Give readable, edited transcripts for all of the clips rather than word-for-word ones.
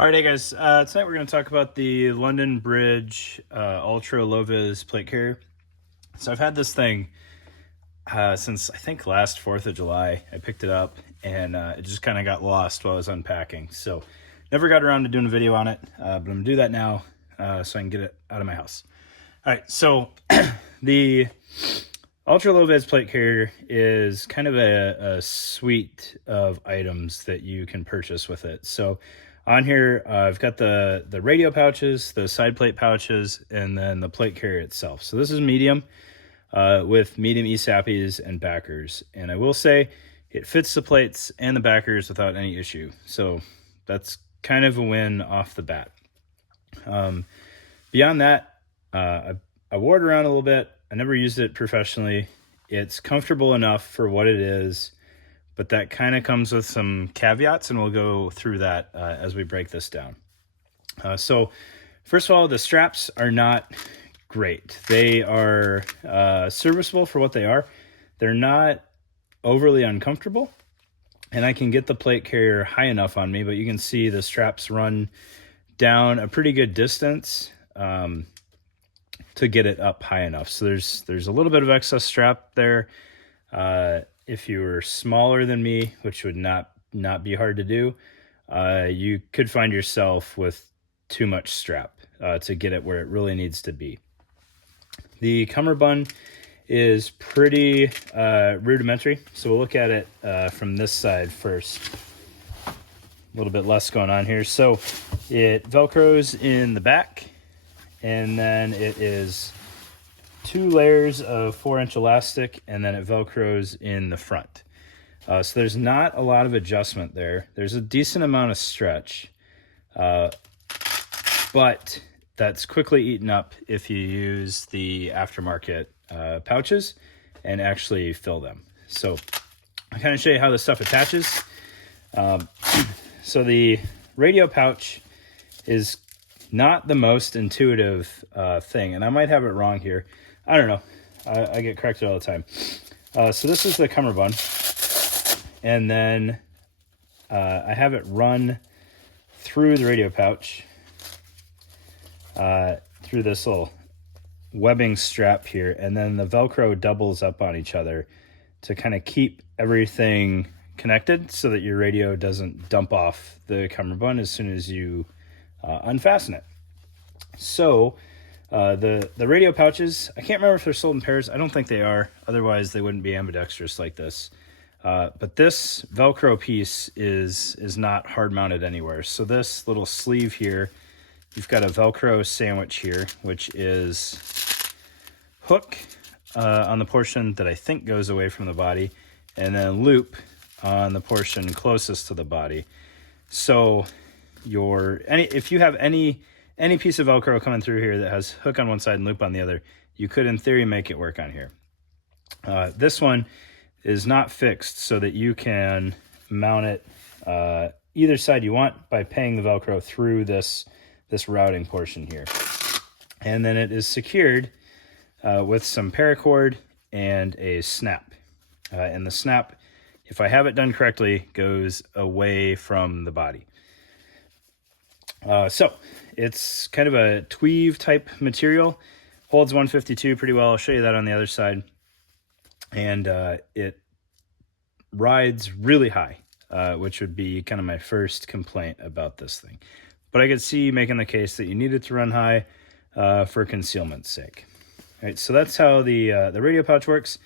All right, hey guys. Tonight we're going to talk about the London Bridge Ultra Low Vis plate carrier. So I've had this thing since I think last 4th of July. I picked it up and it just kind of got lost while I was unpacking. So never got around to doing a video on it, but I'm going to do that now so I can get it out of my house. All right, so the Ultra Low Vis plate carrier is kind of a suite of items that you can purchase with it. So on here, I've got the radio pouches, the side plate pouches, and then the plate carrier itself. So this is medium with medium ESAPs and backers. And I will say it fits the plates and the backers without any issue. So that's kind of a win off the bat. Beyond that, I wore it around a little bit. I never used it professionally. It's comfortable enough for what it is, but that kind of comes with some caveats, and we'll go through that as we break this down. So first of all, the straps are not great. They are serviceable for what they are. They're not overly uncomfortable, and I can get the plate carrier high enough on me, but you can see the straps run down a pretty good distance to get it up high enough. So there's a little bit of excess strap there. If you were smaller than me, which would not be hard to do, you could find yourself with too much strap to get it where it really needs to be. The Cummerbund is pretty rudimentary, so we'll look at it from this side first. A little bit less going on here. So it Velcros in the back, and then it is 2 layers of 4-inch elastic, and then it Velcros in the front. So there's not a lot of adjustment there. There's a decent amount of stretch, but that's quickly eaten up if you use the aftermarket pouches and actually fill them. So I'll kind of show you how this stuff attaches. So the radio pouch is not the most intuitive thing, and I might have it wrong here. I don't know. I get corrected all the time. So this is the Cummerbund, and then I have it run through the radio pouch, through this little webbing strap here, and then the Velcro doubles up on each other to kind of keep everything connected so that your radio doesn't dump off the Cummerbund as soon as you unfasten it. So the radio pouches, I can't remember if they're sold in pairs. I don't think they are. Otherwise, they wouldn't be ambidextrous like this. But this Velcro piece is not hard mounted anywhere. So this little sleeve here, you've got a Velcro sandwich here, which is hook on the portion that I think goes away from the body, and then loop on the portion closest to the body. So if you have any piece of Velcro coming through here that has hook on one side and loop on the other, you could in theory make it work on here. This one is not fixed so that you can mount it either side you want by paying the Velcro through this routing portion here. And then it is secured with some paracord and a snap. And the snap, if I have it done correctly, goes away from the body. So it's kind of a tweave type material, holds 152 pretty well. I'll show you that on the other side. And it rides really high, which would be kind of my first complaint about this thing. But I could see making the case that you need it to run high for concealment's sake. All right, so that's how the radio pouch works.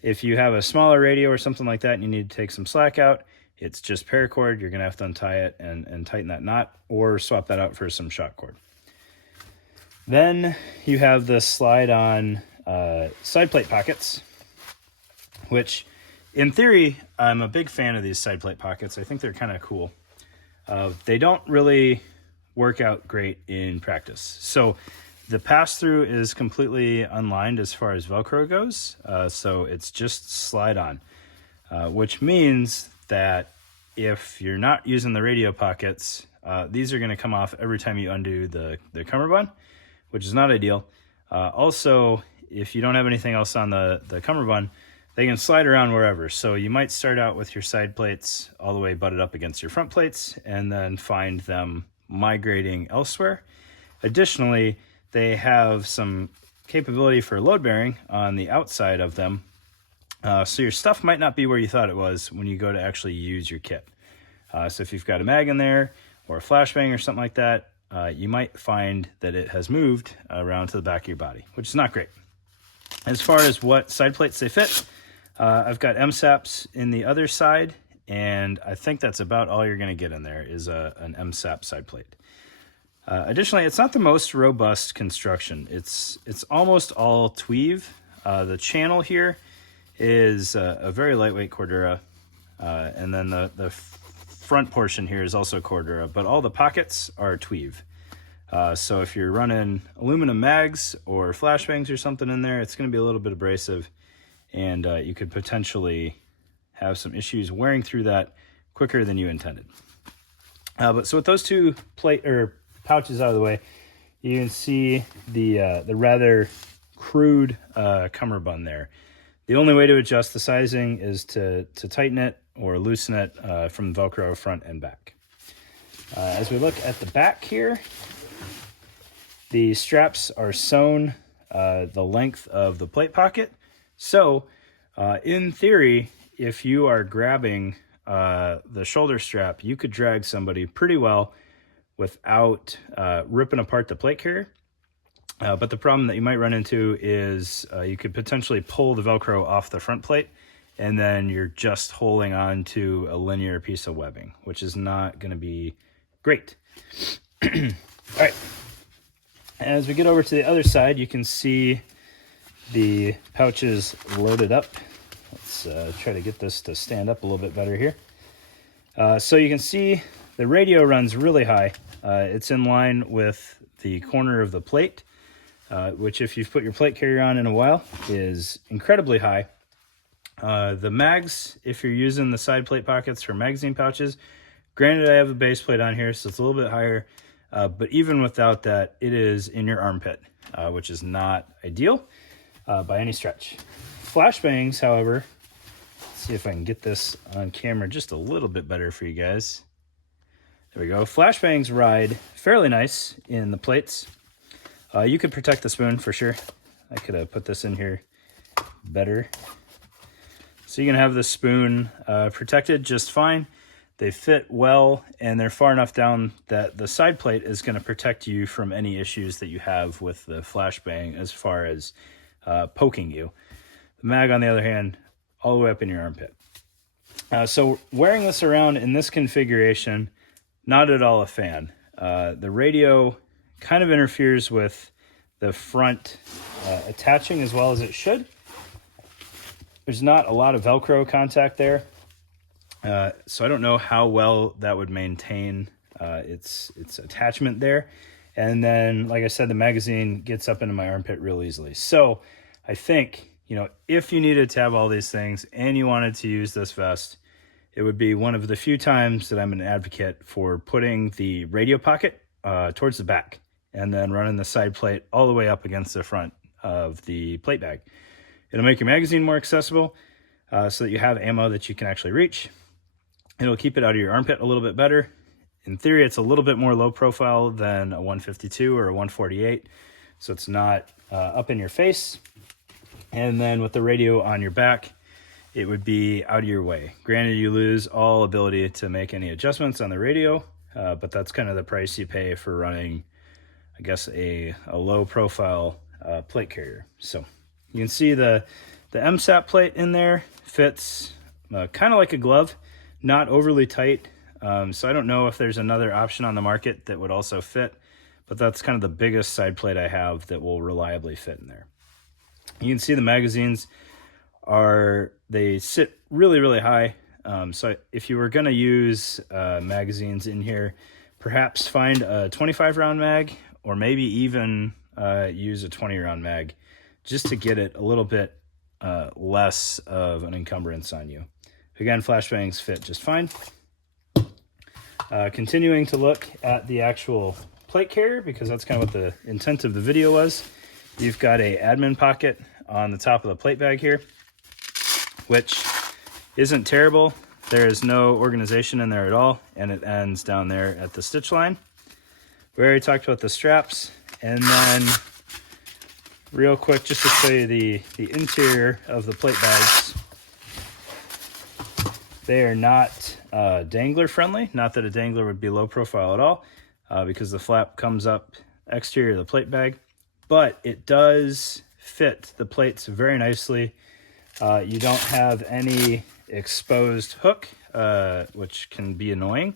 If you have a smaller radio or something like that and you need to take some slack out, it's just paracord. You're going to have to untie it and tighten that knot, or swap that out for some shock cord. Then you have the slide-on side plate pockets, which in theory, I'm a big fan of these side plate pockets. I think they're kind of cool. They don't really work out great in practice. So the pass-through is completely unlined as far as Velcro goes. So it's just slide on, which means that if you're not using the radio pockets, these are going to come off every time you undo the Cummerbund, which is not ideal. Also, if you don't have anything else on the Cummerbund, they can slide around wherever. So you might start out with your side plates all the way butted up against your front plates and then find them migrating elsewhere. Additionally, they have some capability for load bearing on the outside of them. So your stuff might not be where you thought it was when you go to actually use your kit. So if you've got a mag in there or a flashbang or something like that, you might find that it has moved around to the back of your body, which is not great. As far as what side plates they fit, I've got MSAPs in the other side, and I think that's about all you're going to get in there is an MSAP side plate. Additionally, it's not the most robust construction. It's almost all tweave. The channel here is a very lightweight Cordura, and then the front portion here is also Cordura, but all the pockets are tweave. So if you're running aluminum mags or flashbangs or something in there, it's going to be a little bit abrasive, and you could potentially have some issues wearing through that quicker than you intended. But so with those two pouches out of the way, you can see the rather crude cummerbund there. The only way to adjust the sizing is to tighten it or loosen it from the Velcro front and back. As we look at the back here, the straps are sewn the length of the plate pocket. So in theory, if you are grabbing the shoulder strap, you could drag somebody pretty well without ripping apart the plate carrier. But the problem that you might run into is you could potentially pull the Velcro off the front plate, and then you're just holding on to a linear piece of webbing, which is not going to be great. All right. As we get over to the other side, you can see the pouches loaded up. Let's try to get this to stand up a little bit better here. So you can see the radio runs really high. It's in line with the corner of the plate, which if you've put your plate carrier on in a while is incredibly high. The mags, if you're using the side plate pockets for magazine pouches, granted I have a base plate on here, so it's a little bit higher, but even without that, it is in your armpit, which is not ideal by any stretch. Flashbangs, however, let's see if I can get this on camera just a little bit better for you guys. There we go. Flashbangs ride fairly nice in the plates. You could protect the spoon for sure. I could have put this in here better. So you can have the spoon protected just fine. They fit well, and they're far enough down that the side plate is going to protect you from any issues that you have with the flashbang as far as poking you. The mag, on the other hand, all the way up in your armpit. So wearing this around in this configuration, not at all a fan. The radio kind of interferes with the front attaching as well as it should. There's not a lot of Velcro contact there. So I don't know how well that would maintain its attachment there. And then, like I said, the magazine gets up into my armpit real easily. So I think, if you needed to have all these things and you wanted to use this vest, it would be one of the few times that I'm an advocate for putting the radio pocket towards the back and then running the side plate all the way up against the front of the plate bag. It'll make your magazine more accessible so that you have ammo that you can actually reach. It'll keep it out of your armpit a little bit better. In theory, it's a little bit more low profile than a 152 or a 148, so it's not up in your face. And then with the radio on your back, it would be out of your way. Granted, you lose all ability to make any adjustments on the radio, but that's kind of the price you pay for running, I guess, a low profile plate carrier. So you can see the MSAP plate in there fits kind of like a glove, not overly tight. So I don't know if there's another option on the market that would also fit, but that's kind of the biggest side plate I have that will reliably fit in there. You can see the magazines they sit really, really high. So if you were going to use magazines in here, perhaps find a 25 round mag, or maybe even use a 20 round mag just to get it a little bit less of an encumbrance on you. Again, flashbangs fit just fine. Continuing to look at the actual plate carrier, because that's kind of what the intent of the video was. You've got a admin pocket on the top of the plate bag here, which isn't terrible. There is no organization in there at all, and it ends down there at the stitch line. We already talked about the straps, and then real quick, just to show you the interior of the plate bags. They are not dangler friendly. Not that a dangler would be low profile at all, because the flap comes up exterior of the plate bag, but it does fit the plates very nicely. You don't have any exposed hook, which can be annoying.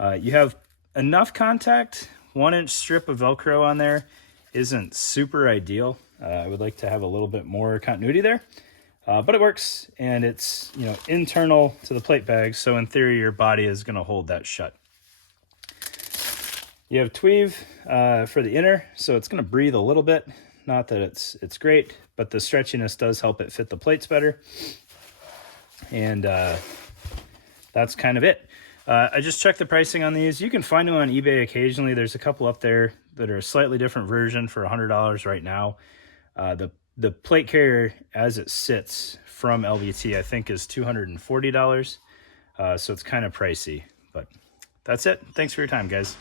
You have enough contact. 1-inch strip of Velcro on there isn't super ideal. I would like to have a little bit more continuity there, but it works, and it's, you know, internal to the plate bag, so in theory your body is going to hold that shut. You have tweave for the inner, so it's going to breathe a little bit. Not that it's great, but the stretchiness does help it fit the plates better. And that's kind of it. I just checked the pricing on these. You can find them on eBay occasionally. There's a couple up there that are a slightly different version for $100 right now. The plate carrier as it sits from LBT, I think, is $240. So it's kind of pricey, but that's it. Thanks for your time, guys.